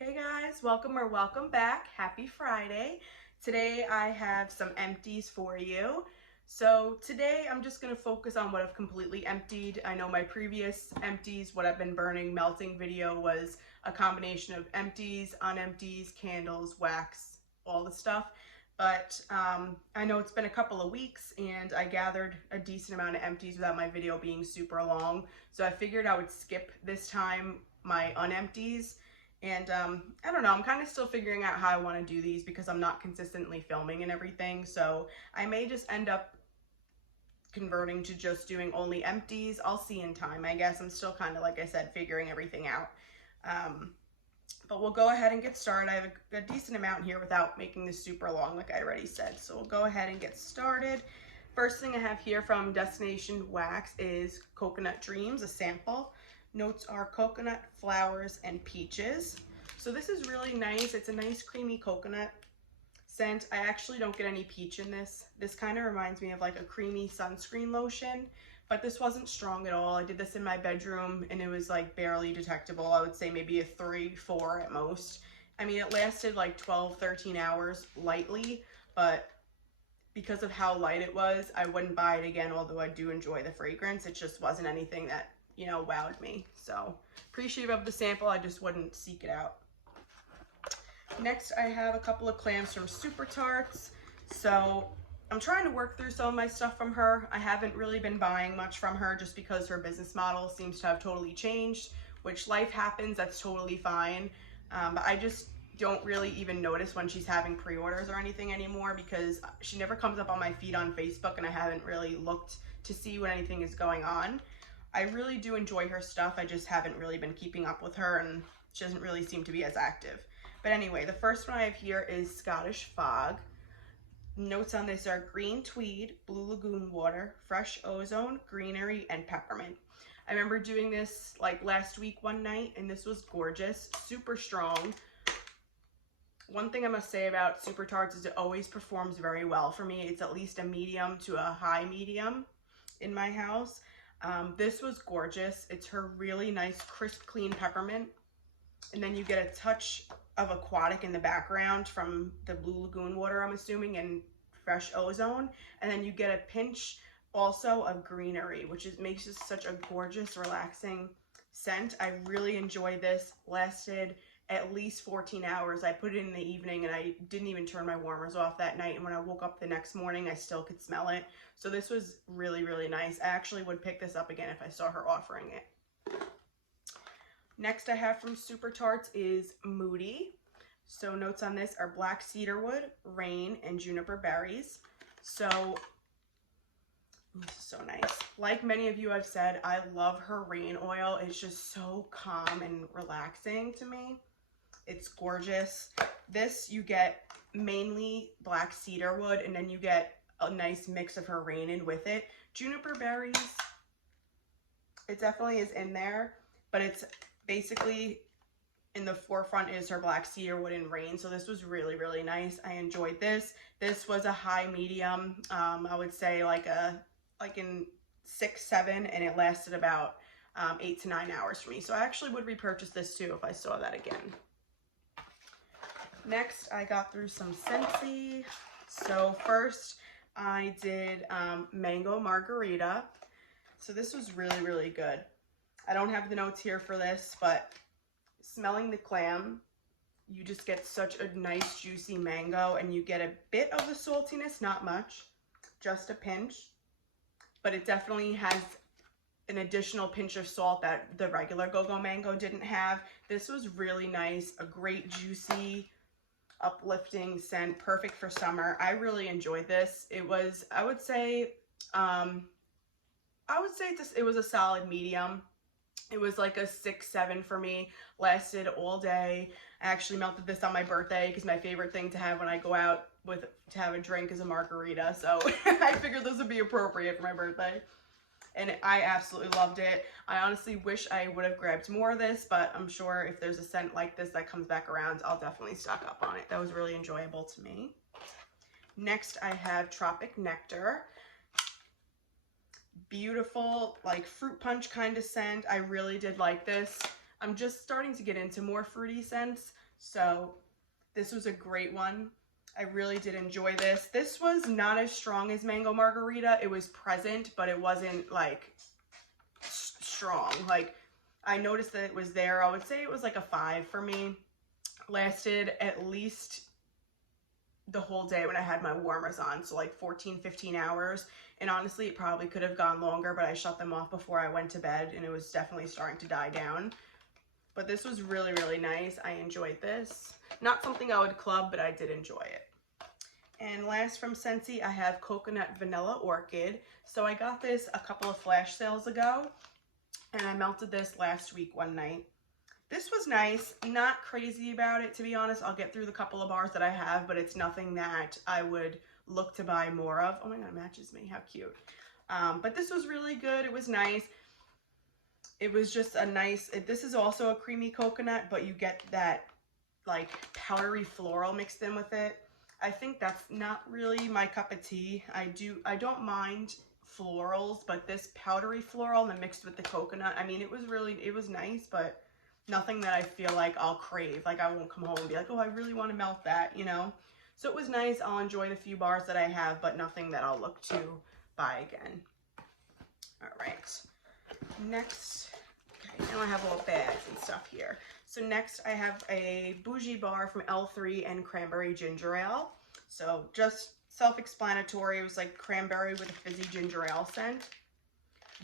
Hey guys, welcome or welcome back. Happy Friday. Today I have some empties for you. So today I'm just going to focus on what I've completely emptied. I know my previous empties, what I've been burning, melting video was a combination of empties, unempties, candles, wax, all the stuff. But I know it's been a couple of weeks and I gathered a decent amount of empties without my video being super long. So I figured I would skip this time my unempties. And I don't know, I'm kind of still figuring out how I want to do these because I'm not consistently filming and everything. So I may just end up converting to just doing only empties. I'll see in time, I guess. I'm still kind of, like I said, figuring everything out. But we'll go ahead and get started. I have a decent amount here without making this super long, like I already said. So we'll go ahead and get started. First thing I have here from Destination Wax is Coconut Dreams, a sample. Notes are coconut, flowers, and peaches. So this is really nice. It's a nice creamy coconut scent. I actually don't get any peach in this. This kind of reminds me of like a creamy sunscreen lotion, but this wasn't strong at all. I did this in my bedroom and it was like barely detectable. I would say maybe a 3, 4 at most. I mean, it lasted like 12, 13 hours lightly, but because of how light it was, I wouldn't buy it again, although I do enjoy the fragrance. It just wasn't anything that, you know, wowed me. So appreciative of the sample, I just wouldn't seek it out. Next, I have a couple of clams from Super Tarts. So I'm trying to work through some of my stuff from her. I haven't really been buying much from her just because her business model seems to have totally changed, which life happens, that's totally fine. But I just don't really even notice when she's having pre-orders or anything anymore because she never comes up on my feed on Facebook and I haven't really looked to see when anything is going on. I really do enjoy her stuff. I just haven't really been keeping up with her and she doesn't really seem to be as active. But anyway, the first one I have here is Scottish Fog. Notes on this are green tweed, blue lagoon water, fresh ozone, greenery, and peppermint. I remember doing this like last week one night and this was gorgeous, super strong. One thing I must say about Super Tarts is it always performs very well for me. It's at least a medium to a high medium in my house. This was gorgeous. It's her really nice, crisp, clean peppermint. And then you get a touch of aquatic in the background from the blue lagoon water, I'm assuming, and fresh ozone. And then you get a pinch also of greenery, which makes this such a gorgeous, relaxing scent. I really enjoyed this. Lasted at least 14 hours. I put it in the evening and I didn't even turn my warmers off that night. And when I woke up the next morning, I still could smell it. So this was really, really nice. I actually would pick this up again if I saw her offering it. Next I have from Super Tarts is Moody. So notes on this are black cedarwood, rain, and juniper berries. So this is so nice. Like many of you have said, I love her rain oil. It's just so calm and relaxing to me. It's gorgeous. This you get mainly black cedarwood and then you get a nice mix of her rain in with it. Juniper berries, it definitely is in there, but it's basically in the forefront is her black cedarwood and rain. So this was really, really nice. I enjoyed this. This was a high medium. I would say like in 6, 7, and it lasted about 8 to 9 hours for me. So I actually would repurchase this too if I saw that again. Next, I got through some Scentsy. So first I did mango margarita. So this was really, really good. I don't have the notes here for this, but smelling the clam, you just get such a nice juicy mango and you get a bit of the saltiness, not much, just a pinch, but it definitely has an additional pinch of salt that the regular go-go mango didn't have. This was really nice, a great juicy, uplifting scent, perfect for summer. I really enjoyed this. It was, I would say it was a solid medium. It was like a 6, 7 for me. Lasted all day. I actually melted this on my birthday because my favorite thing to have when I go out to have a drink is a margarita. So I figured this would be appropriate for my birthday. And I absolutely loved it. I honestly wish I would have grabbed more of this, but I'm sure if there's a scent like this that comes back around, I'll definitely stock up on it. That was really enjoyable to me. Next, I have Tropic Nectar. Beautiful, like fruit punch kind of scent. I really did like this. I'm just starting to get into more fruity scents, So this was a great one. I really did enjoy this. This was not as strong as Mango Margarita. It was present, but it wasn't like strong. Like, I noticed that it was there. I would say it was like a 5 for me. Lasted at least the whole day when I had my warmers on, so like 14-15 hours. And honestly, it probably could have gone longer, but I shut them off before I went to bed, and it was definitely starting to die down. But this was really, really nice. I enjoyed this. Not something I would club, but I did enjoy it. And last from Scentsy, I have Coconut Vanilla Orchid. So I got this a couple of flash sales ago, and I melted this last week one night. This was nice. Not crazy about it, to be honest. I'll get through the couple of bars that I have, but it's nothing that I would look to buy more of. Oh my god, it matches me. How cute. But this was really good. It was nice. It was just a nice, this is also a creamy coconut, but you get that like powdery floral mixed in with it. I think that's not really my cup of tea. I don't mind florals, but this powdery floral and then mixed with the coconut, I mean, it was nice, but nothing that I feel like I'll crave. Like, I won't come home and be like, oh, I really want to melt that, you know? So it was nice. I'll enjoy the few bars that I have, but nothing that I'll look to buy again. All right. Next, okay, now I have all bags and stuff here. So next I have a bougie bar from L3 and cranberry ginger ale. So just self-explanatory. It was like cranberry with a fizzy ginger ale scent.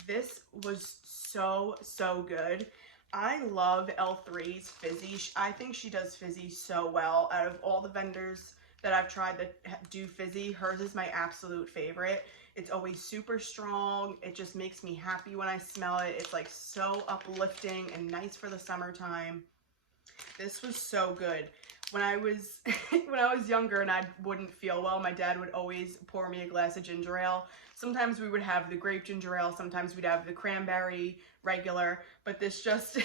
This was so, so good. I love L3's fizzy. I think she does fizzy so well. Out of all the vendors that I've tried that do fizzy, hers is my absolute favorite. It's always super strong. It just makes me happy when I smell it. It's like so uplifting and nice for the summertime. This was so good. When I was when I was younger and I wouldn't feel well, my dad would always pour me a glass of ginger ale. Sometimes we would have the grape ginger ale, sometimes we'd have the cranberry regular, but this just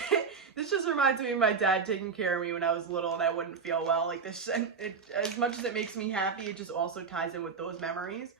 this just reminds me of my dad taking care of me when I was little and I wouldn't feel well. Like this, as much as it makes me happy, it just also ties in with those memories.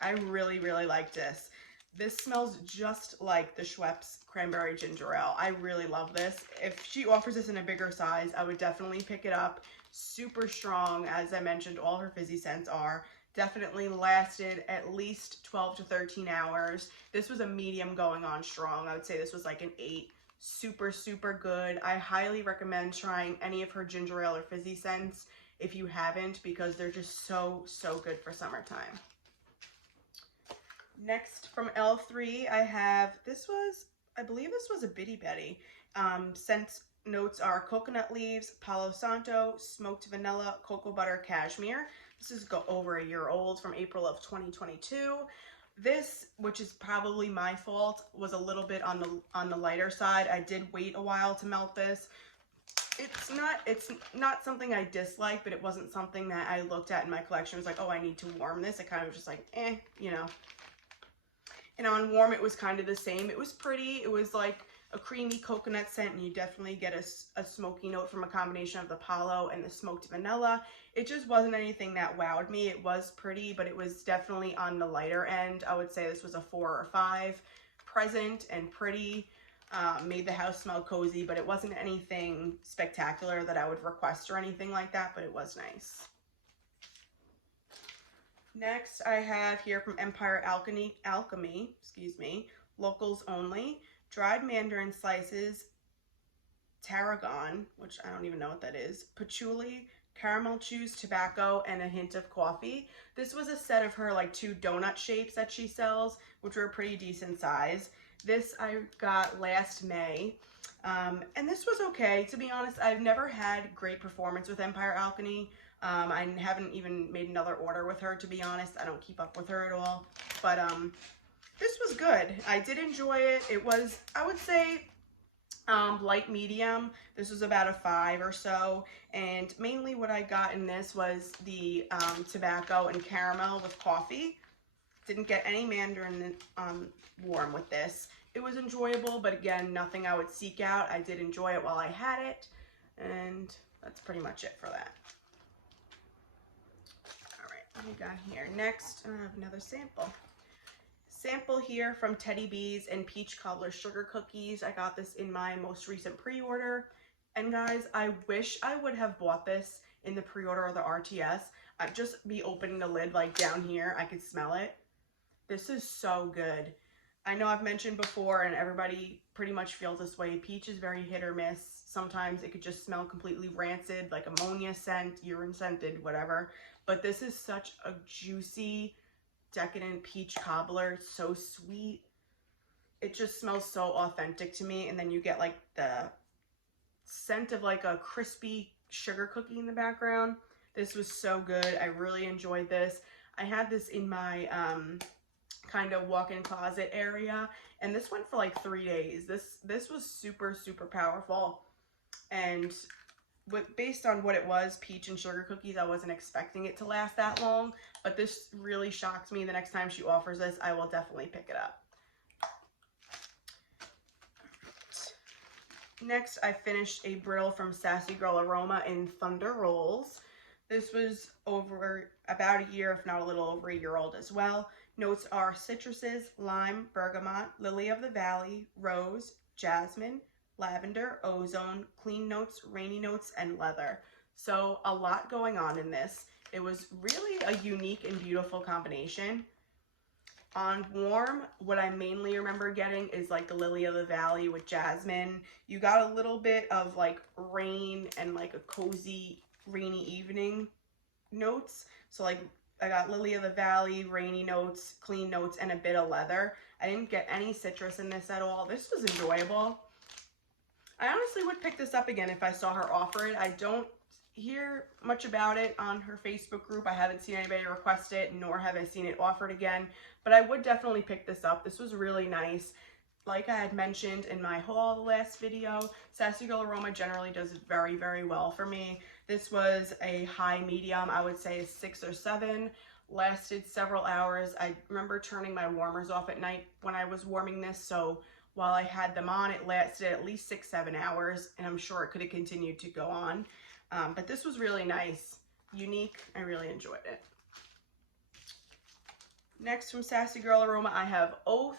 I really, really like this. This smells just like the Schweppes cranberry ginger ale. I really love this. If she offers this in a bigger size, I would definitely pick it up. Super strong, as I mentioned, all her fizzy scents are. Definitely lasted at least 12 to 13 hours. This was a medium going on strong. I would say this was like an 8. Super, super good. I highly recommend trying any of her ginger ale or fizzy scents if you haven't, because they're just so, so good for summertime. Next from L3, I have, I believe this was a Bitty Betty. Scent notes are coconut leaves, Palo Santo, smoked vanilla, cocoa butter, cashmere. This is over a year old, from April of 2022. This, which is probably my fault, was a little bit on the lighter side. I did wait a while to melt this. It's not something I dislike, but it wasn't something that I looked at in my collection. It was like, oh, I need to warm this. I kind of was just like, you know. And on warm, it was kind of the same. It was pretty. It was like a creamy coconut scent, and you definitely get a smoky note from a combination of the Palo and the smoked vanilla. It just wasn't anything that wowed me. It was pretty, but it was definitely on the lighter end. I would say this was a 4 or 5. Present and pretty. Made the house smell cozy, but it wasn't anything spectacular that I would request or anything like that, but it was nice. Next, I have here from Empire Alchemy, Locals Only, dried mandarin slices, tarragon, which I don't even know what that is, patchouli, caramel chews, tobacco, and a hint of coffee. This was a set of her like 2 donut shapes that she sells, which were a pretty decent size. This I got last May, and this was okay. To be honest, I've never had great performance with Empire Alchemy. I haven't even made another order with her, to be honest. I don't keep up with her at all. But this was good. I did enjoy it. It was, I would say, light medium. This was about a 5 or so. And mainly what I got in this was the tobacco and caramel with coffee. Didn't get any mandarin warm with this. It was enjoyable, but again, nothing I would seek out. I did enjoy it while I had it. And that's pretty much it for that. What we got here? Next, I have another sample. Sample here from Teddy Bees and Peach Cobbler Sugar Cookies. I got this in my most recent pre-order. And guys, I wish I would have bought this in the pre-order or the RTS. I'd just be opening the lid like down here. I could smell it. This is so good. I know I've mentioned before, and everybody pretty much feels this way, peach is very hit or miss. Sometimes it could just smell completely rancid, like ammonia scent, urine scented, whatever. But this is such a juicy, decadent peach cobbler. It's so sweet. It just smells so authentic to me. And then you get like the scent of like a crispy sugar cookie in the background. This was so good. I really enjoyed this. I had this in my kind of walk-in closet area, and this went for like 3 days. This was super, super powerful. And based on what it was, peach and sugar cookies, I wasn't expecting it to last that long, but this really shocked me. The next time she offers this, I will definitely pick it up. Next, I finished a brittle from Sassy Girl Aroma in Thunder Rolls. This was over about a year, if not a little over a year old as well. Notes are citruses, lime, bergamot, lily of the valley, rose, jasmine, lavender, ozone, clean notes, rainy notes, and leather. So a lot going on in this. It was really a unique and beautiful combination. On warm, what I mainly remember getting is like the lily of the valley with jasmine. You got a little bit of like rain and like a cozy rainy evening notes. So like I got lily of the valley, rainy notes, clean notes, and a bit of leather. I didn't get any citrus in this at all. This was enjoyable. I honestly would pick this up again if I saw her offer it. I don't hear much about it on her Facebook group. I haven't seen anybody request it, nor have I seen it offered again, but I would definitely pick this up. This was really nice. Like I had mentioned in my haul the last video, Sassy Girl Aroma generally does very, very well for me. This was a high medium, I would say a 6 or 7. Lasted several hours. I remember turning my warmers off at night when I was warming this, so while I had them on, it lasted at least 6-7 hours, and I'm sure it could have continued to go on. But this was really nice, unique. I really enjoyed it. Next from Sassy Girl Aroma, I have Oath.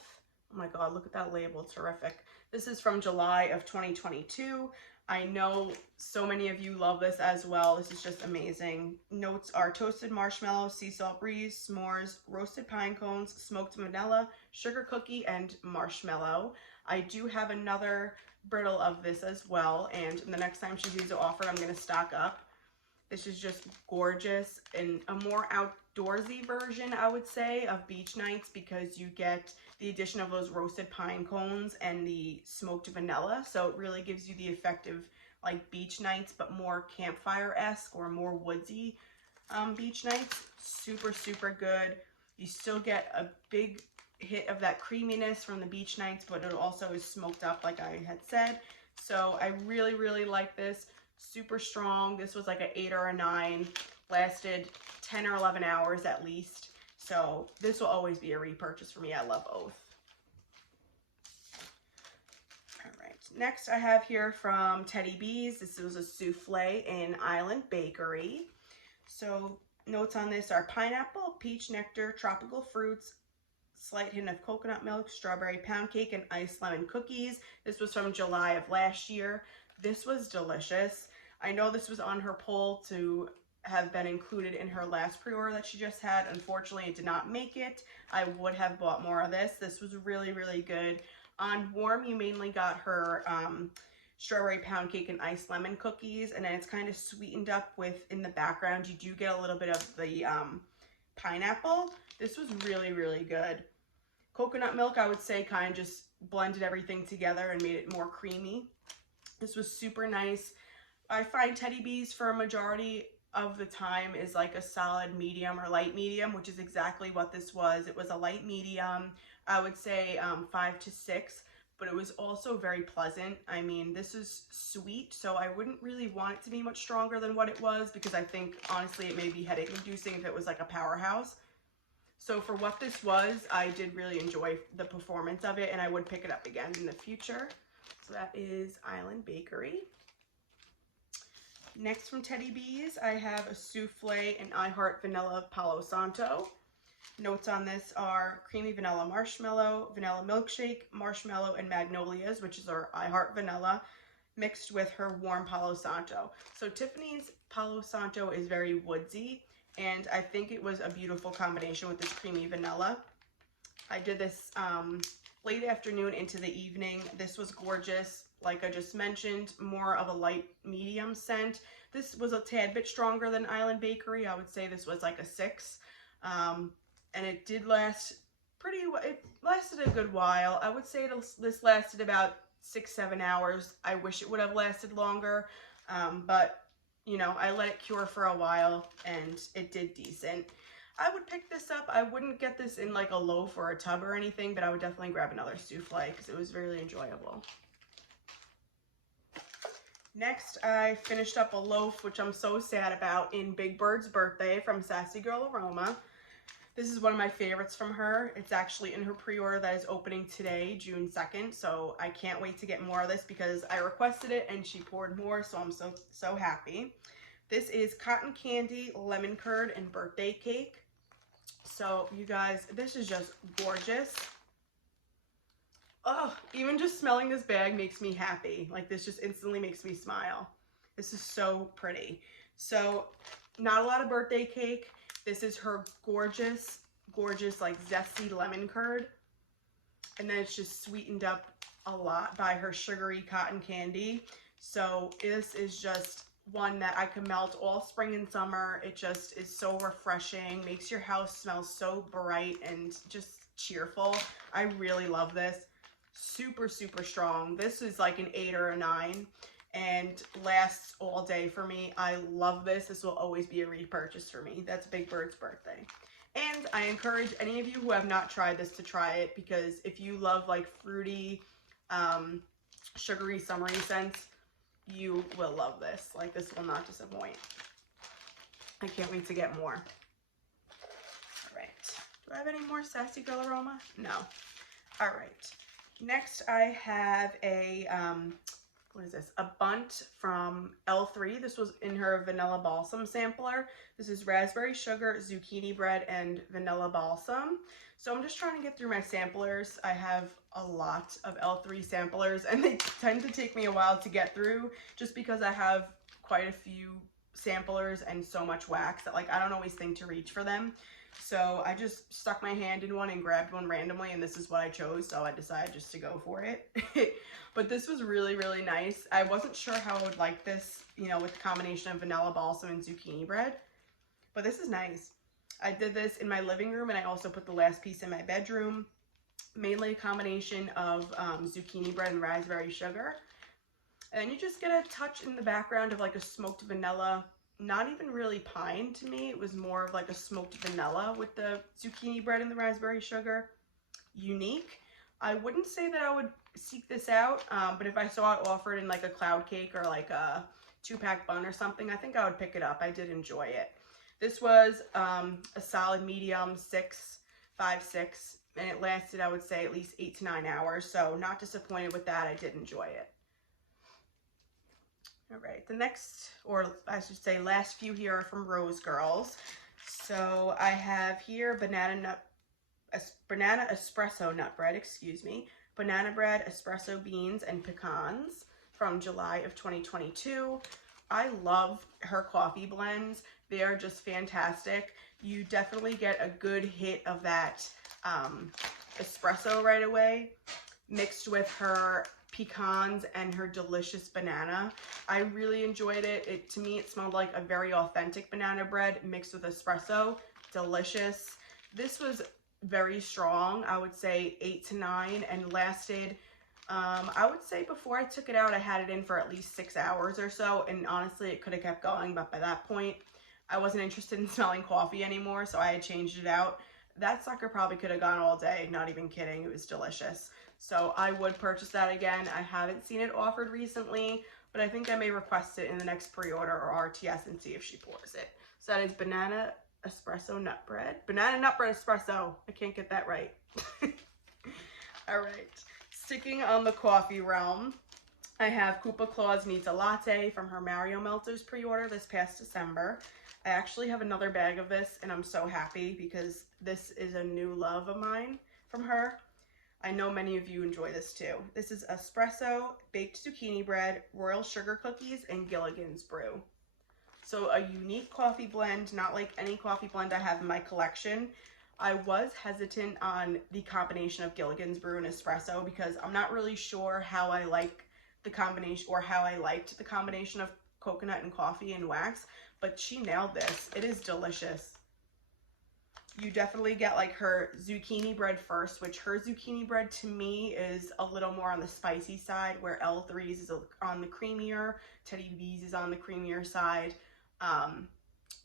Oh my God, look at that label, terrific. This is from July of 2022. I know so many of you love this as well. This is just amazing. Notes are toasted marshmallow, sea salt breeze, s'mores, roasted pine cones, smoked vanilla, sugar cookie, and marshmallow. I do have another brittle of this as well, and the next time she leaves it offered, I'm going to stock up. This is just gorgeous and a more outdoorsy version, I would say, of beach nights, because you get the addition of those roasted pine cones and the smoked vanilla, so it really gives you the effect of like beach nights, but more campfire-esque or more woodsy beach nights. Super, super good. You still get a big hit of that creaminess from the beach nights, but it also is smoked up like I had said. So I really, really like this. Super strong. This was like an 8 or a 9. Lasted 10 or 11 hours at least. So this will always be a repurchase for me. I love Oath. All right. Next I have here from Teddy Bees. This was a souffle in Island Bakery. So notes on this are pineapple, peach nectar, tropical fruits, slight hint of coconut milk, strawberry pound cake, and iced lemon cookies. This was from July of last year. This was delicious. I know this was on her poll to have been included in her last pre-order that she just had. Unfortunately, it did not make it. I would have bought more of this. This was really, really good. On warm, you mainly got her strawberry pound cake and iced lemon cookies, and then it's kind of sweetened up with, in the background, you do get a little bit of the pineapple. This was really, really good. Coconut milk, I would say, kind of just blended everything together and made it more creamy. This was super nice. I find Teddy Bees for a majority of the time is like a solid medium or light medium, which is exactly what this was. It was a light medium, I would say 5 to 6, but it was also very pleasant. I mean, this is sweet, so I wouldn't really want it to be much stronger than what it was, because I think, honestly, it may be headache inducing if it was like a powerhouse. So for what this was, I did really enjoy the performance of it, and I would pick it up again in the future. So that is Island Bakery. Next from Teddy Bees, I have a souffle and I Heart Vanilla Palo Santo. Notes on this are creamy vanilla marshmallow, vanilla milkshake, marshmallow, and magnolias, which is our I Heart Vanilla. mixed with her warm Palo Santo. So Tiffany's Palo Santo is very woodsy, and I think it was a beautiful combination with this creamy vanilla. I did this late afternoon into the evening. This was gorgeous. Like I just mentioned, more of a light medium scent. This was a tad bit stronger than Island Bakery. I would say this was like a 6. And it did last it lasted a good while. I would say this lasted about 6-7 hours. I wish it would have lasted longer, but you know, I let it cure for a while and it did decent. I would pick this up. I wouldn't get this in like a loaf or a tub or anything, but I would definitely grab another souffle because it was really enjoyable. Next, I finished up a loaf, which I'm so sad about, in Big Bird's birthday from Sassy Girl Aroma. This is one of my favorites from her. It's actually in her pre-order that is opening today, June 2nd. So I can't wait to get more of this because I requested it and she poured more. So I'm so happy. This is cotton candy, lemon curd, and birthday cake. So you guys, this is just gorgeous. Oh, even just smelling this bag makes me happy. Like this just instantly makes me smile. This is so pretty. So not a lot of birthday cake. This is her gorgeous, like zesty lemon curd. And then it's just sweetened up a lot by her sugary cotton candy. So this is just one that I could melt all spring and summer. It just is so refreshing, makes your house smell so bright and just cheerful. I really love this. Super, super strong. This is like an 8 or a 9. And lasts all day for me. I love this. This will always be a repurchase for me. That's Big Bird's birthday. And I encourage any of you who have not tried this to try it, because if you love like fruity, sugary, summery scents, you will love this. Like this will not disappoint. I can't wait to get more. All right. Do I have any more Sassy Girl Aroma? No. All right. Next I have a, what is this? A bunt from L3. This was in her vanilla balsam sampler. This is raspberry sugar, zucchini bread, and vanilla balsam. So I'm just trying to get through my samplers. I have a lot of L3 samplers and they tend to take me a while to get through just because I have quite a few samplers and so much wax that like I don't always think to reach for them. So I just stuck my hand in one and grabbed one randomly, and this is what I chose, so I decided just to go for it. But this was really, really nice. I wasn't sure how I would like this, you know, with the combination of vanilla balsam and zucchini bread, but this is nice. I did this in my living room, and I also put the last piece in my bedroom. Mainly a combination of zucchini bread and raspberry sugar. And you just get a touch in the background of like a smoked vanilla. Not even really pine to me. It was more of like a smoked vanilla with the zucchini bread and the raspberry sugar. Unique. I wouldn't say that I would seek this out, but if I saw it offered in like a cloud cake or like a 2-pack bun or something, I think I would pick it up. I did enjoy it. This was a solid medium 6, 5, 6, and it lasted, I would say, at least 8 to 9 hours. So not disappointed with that. I did enjoy it. All right, the next, or I should say last few here are from Rose Girls. So I have here banana espresso nut bread, banana bread, espresso beans, and pecans from July of 2022. I love her coffee blends. They are just fantastic. You definitely get a good hit of that espresso right away, mixed with her pecans and her delicious banana. I really enjoyed it. To me, it smelled like a very authentic banana bread mixed with espresso. Delicious. This was very strong. I would say 8 to 9 and lasted, I would say before I took it out, I had it in for at least 6 hours or so. And honestly, it could have kept going, but by that point, I wasn't interested in smelling coffee anymore, so I had changed it out. That sucker probably could have gone all day, not even kidding. It was delicious. So I would purchase that again. I haven't seen it offered recently, but I think I may request it in the next pre-order or RTS and see if she pours it. So that is banana espresso nut bread. Banana nut bread espresso. I can't get that right. All right. Sticking on the coffee realm, I have Koopa Claus Needs a Latte from her Mario Melters pre-order this past December. I actually have another bag of this, and I'm so happy because this is a new love of mine from her. I know many of you enjoy this too. This is espresso, baked zucchini bread, royal sugar cookies, and Gilligan's brew. So a unique coffee blend, not like any coffee blend I have in my collection. I was hesitant on the combination of Gilligan's brew and espresso because I'm not really sure how I like the combination, or how I liked the combination of coconut and coffee and wax, but she nailed this. It is delicious. You definitely get like her zucchini bread first, which her zucchini bread to me is a little more on the spicy side, where L3's is on the creamier, Teddy B's is on the creamier side.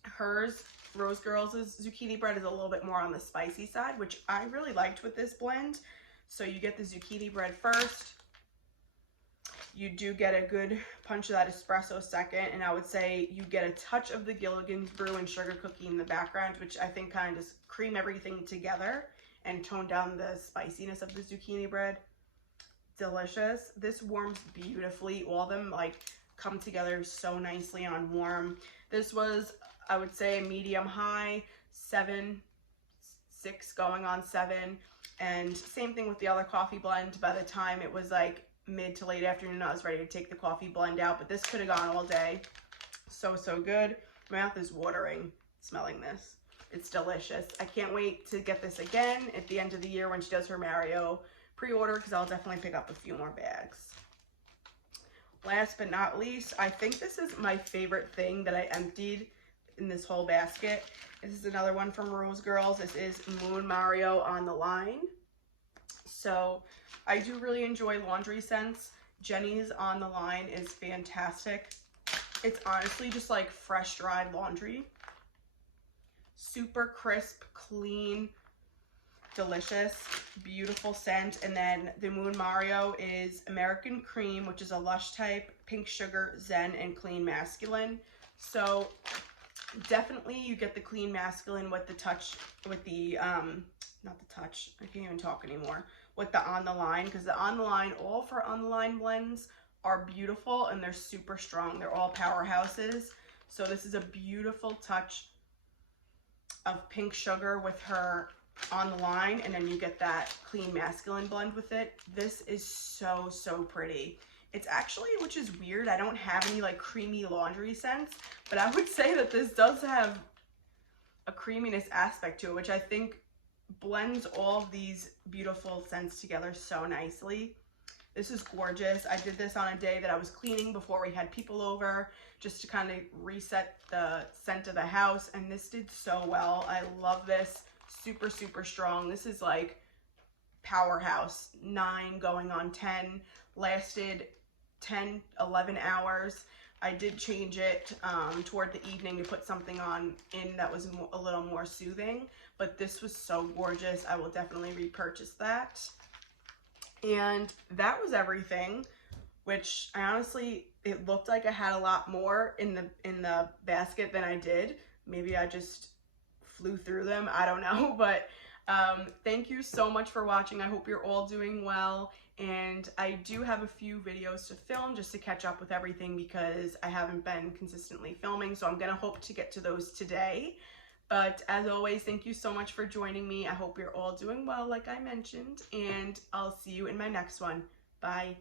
Hers, Rose Girls' zucchini bread is a little bit more on the spicy side, which I really liked with this blend. So you get the zucchini bread first. You do get a good punch of that espresso second, and I would say you get a touch of the Gilligan's brew and sugar cookie in the background, which I think kind of just cream everything together and tone down the spiciness of the zucchini bread. Delicious. This warms beautifully. All of them like come together so nicely on warm. This was, I would say, medium high, 7, 6 going on 7. And same thing with the other coffee blend. By the time it was like mid to late afternoon, I was ready to take the coffee blend out, but this could have gone all day. So good. My mouth is watering smelling this. It's delicious. I can't wait to get this again at the end of the year when she does her Mario pre-order, because I'll definitely pick up a few more bags. Last but not least, I think this is my favorite thing that I emptied in this whole basket. This is another one from Rose Girls. This is Moon Mario on the Line. So I do really enjoy laundry scents. Jenny's On the Line is fantastic. It's honestly just like fresh dried laundry. Super crisp, clean, delicious, beautiful scent. And then the Moon Mario is American Cream, which is a lush type, pink sugar, zen, and clean masculine. So definitely you get the clean masculine with the touch, with the not the touch, I can't even talk anymore, with the On the Line, because the On the Line, all of her On the Line blends are beautiful and they're super strong. They're all powerhouses. So this is a beautiful touch of pink sugar with her On the Line, and then you get that clean masculine blend with it. This is so pretty. It's actually, which is weird, I don't have any like creamy laundry scents, but I would say that this does have a creaminess aspect to it, which I think blends all of these beautiful scents together so nicely. This is gorgeous. I did this on a day that I was cleaning before we had people over, just to kind of reset the scent of the house, and this did so well. I love this. Super strong. This is like powerhouse. 9 going on 10. Lasted 10, 11 hours. I did change it toward the evening to put something on in that was a little more soothing, but this was so gorgeous. I will definitely repurchase that. And that was everything, which I honestly, it looked like I had a lot more in the basket than I did. Maybe I just flew through them, I don't know, but thank you so much for watching. I hope you're all doing well, and I do have a few videos to film just to catch up with everything because I haven't been consistently filming, so I'm gonna hope to get to those today. But as always, thank you so much for joining me. I hope you're all doing well, like I mentioned, and I'll see you in my next one. Bye.